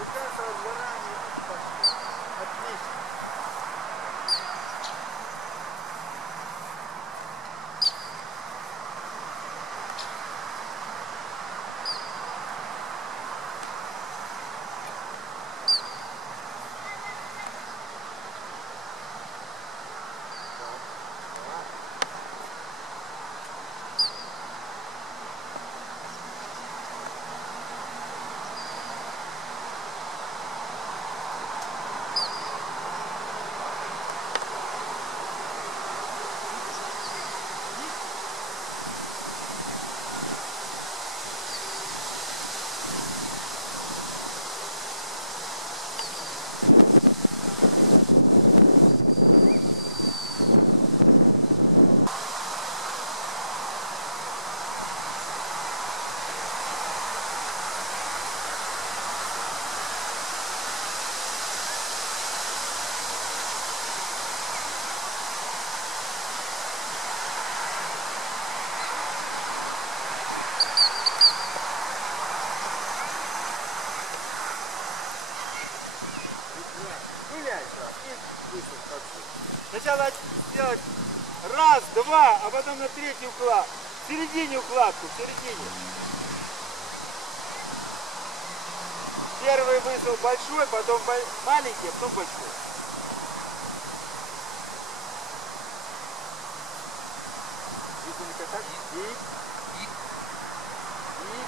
Сразу заранее пошли. Отлично. Сначала сделать раз, два, а потом на третий уклад. В середине укладку, в середине. Первый высыл большой, потом маленький, а потом большой. Видите, так? И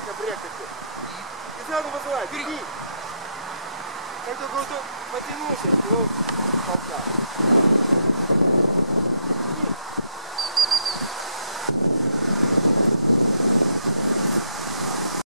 набрякайте. И сразу вызывать. Беги. Как только он потянулся, его толкал.